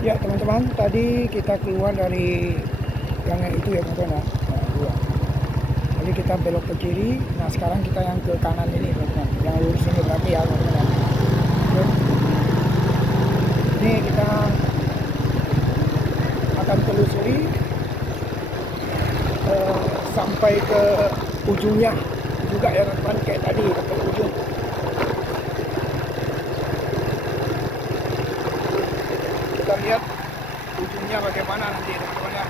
Ya teman-teman, tadi kita keluar dari yang itu ya teman-teman ya. Nah, dua. Jadi kita belok ke kiri. Nah sekarang kita yang ke kanan ini teman-teman. Yang lurus ini berarti ya teman-teman. Oke. Ini kita akan telusuri sampai ke ujungnya juga ya teman-teman, kayak tadi ke ujung. Kita lihat ujungnya bagaimana nanti teman-teman ya.